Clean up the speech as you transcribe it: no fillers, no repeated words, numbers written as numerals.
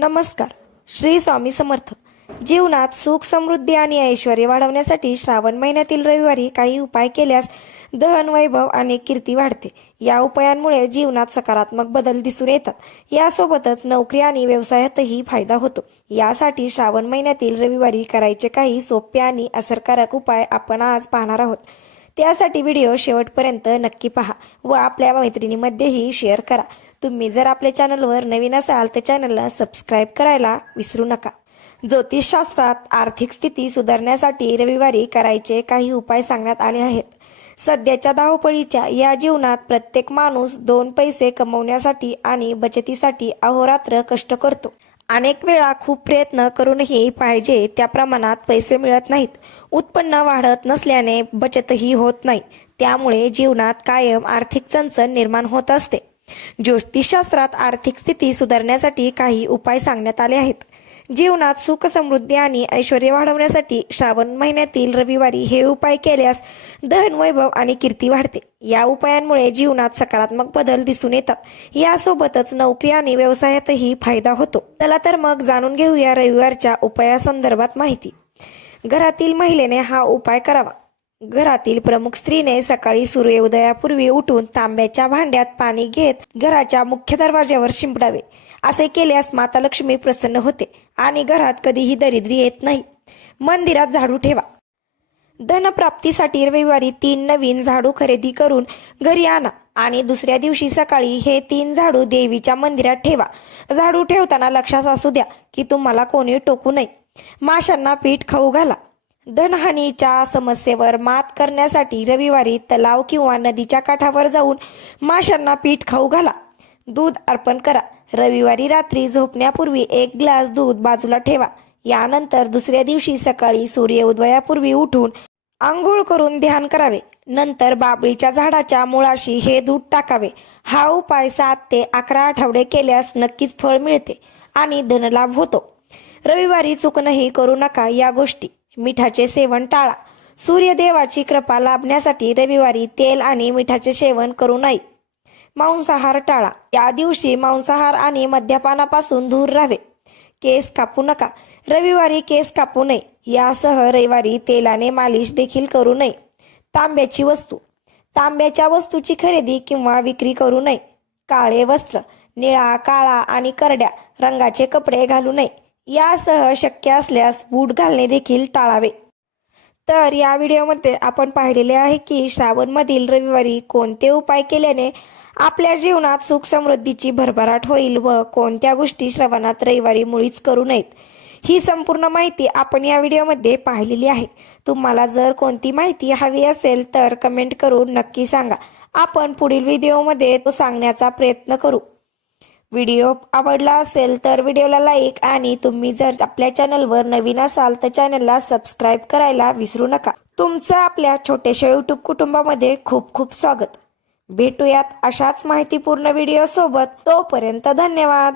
नमस्कार. श्री स्वामी समर्थ. जीवनात सुख समृद्धी आणि ऐश्वर्य वाढवण्यासाठी श्रावण महिन्यातील रविवारी काही उपाय केल्यास धन, वैभव आणि कीर्ती वाढते. या उपायांमुळे जीवनात सकारात्मक बदल दिसून येतात. यासोबतच नोकरी आणि व्यवसायातही फायदा होतो. यासाठी श्रावण महिन्यातील रविवारी करायचे काही सोपे आणि असरकारक उपाय आपण आज पाहणार आहोत. त्यासाठी व्हिडिओ शेवटपर्यंत नक्की पहा व आपल्या मैत्रिणींमध्येही शेअर करा. तुम्ही जर आपल्या चॅनलवर नवीन असाल तर चॅनलला सबस्क्राईब करायला विसरू नका. ज्योतिषशास्त्रात आर्थिक स्थिती सुधारण्यासाठी रविवारी करायचे काही उपाय सांगण्यात आले आहेत. सध्याच्या धावपळीच्या या जीवनात प्रत्येक माणूस 2 पैसे कमवण्यासाठी आणि बचतीसाठी अहोरात्र कष्ट करतो. अनेक वेळा खूप प्रयत्न करूनही पाहिजे त्या प्रमाणात पैसे मिळत नाहीत. उत्पन्न वाढत नसल्याने बचतही होत नाही. त्यामुळे जीवनात कायम आर्थिक चणचण निर्माण होत असते. ज्योतिषशास्त्रात आर्थिक स्थिती सुधारण्यासाठी काही उपाय सांगण्यात आले आहेत. जीवनात सुख समृद्धी आणि ऐश्वर्य वाढवण्यासाठी श्रावण महिन्यातील रविवारी हे उपाय केल्यास धन, वैभव आणि कीर्ती वाढते. या उपायांमुळे जीवनात सकारात्मक बदल दिसून येतात. यासोबतच नोकरी आणि व्यवसायातही फायदा होतो. चला तर मग जाणून घेऊया रविवारच्या उपायासंदर्भात माहिती. घरातील महिलेने हा उपाय करावा. घरातील प्रमुख स्त्रीने सकाळी सूर्योदयापूर्वी उठून तांब्याच्या भांड्यात पाणी घेत घराच्या मुख्य दरवाज्यावर शिंपडावे. असे केल्यास माता लक्ष्मी प्रसन्न होते आणि घरात कधीही दरिद्री येत नाही. मंदिरात झाडू ठेवा. धनप्राप्तीसाठी रविवारी 3 नवीन झाडू खरेदी करून घरी आणा आणि दुसऱ्या दिवशी सकाळी हे 3 झाडू देवीच्या मंदिरात ठेवा. झाडू ठेवताना लक्षात असू द्या की तुम्हाला कोणी टोकू नये. माशांना पीठ खाऊ घाला. धनहानीच्या समस्येवर मात करण्यासाठी रविवारी तलाव किंवा नदीच्या काठावर जाऊन माशांना पीठ खाऊ घाला. दूध अर्पण करा. रविवारी रात्री झोपण्यापूर्वी 1 ग्लास दूध बाजूला ठेवा. यानंतर दुसऱ्या दिवशी सकाळी सूर्योदयापूर्वी उठून आंघोळ करून ध्यान करावे. नंतर बाबळीच्या झाडाच्या मुळाशी हे दूध टाकावे. हा उपाय 7 ते 11 आठवडे केल्यास नक्कीच फळ मिळते आणि धनलाभ होतो. रविवारी चुकूनही करू नका या गोष्टी. मिठाचे सेवन टाळा. सूर्यदेवाची कृपा लाभण्यासाठी रविवारी तेल आणि मिठाचे सेवन करू नये. मांसाहार टाळा. या दिवशी मांसाहार आणि मद्यपानापासून दूर राहावे. केस कापू नका. रविवारी केस कापू नये. यासह रविवारी तेलाने मालिश देखील करू नये. तांब्याची वस्तू. तांब्याच्या वस्तूची खरेदी किंवा विक्री करू नये. काळे वस्त्र. निळा, काळा आणि करड्या रंगाचे कपडे घालू नये. यासह शक्य असल्यास बूट घालणे देखील टाळावे. तर या व्हिडिओमध्ये आपण पाहिलेले आहे की श्रावणमधील रविवारी कोणते उपाय केल्याने आपल्या जीवनात सुख समृद्धीची भरभराट होईल व कोणत्या गोष्टी श्रावणात रविवारी मुळीच करू नयेत. ही संपूर्ण माहिती आपण या व्हिडिओमध्ये पाहिलेली आहे. तुम्हाला जर कोणती माहिती हवी असेल तर कमेंट करून नक्की सांगा. आपण पुढील व्हिडिओमध्ये तो सांगण्याचा प्रयत्न करू. व्हिडिओ आवडला असेल तर व्हिडिओला लाईक आणि तुम्ही जर आपल्या चॅनलवर नवीन असाल तर चॅनलला सबस्क्राईब करायला विसरू नका. तुमचं आपल्या छोट्याशा यूट्यूब कुटुंबामध्ये खूप खूप स्वागत. भेटूयात अशाच माहितीपूर्ण व्हिडिओ सोबत. तोपर्यंत धन्यवाद.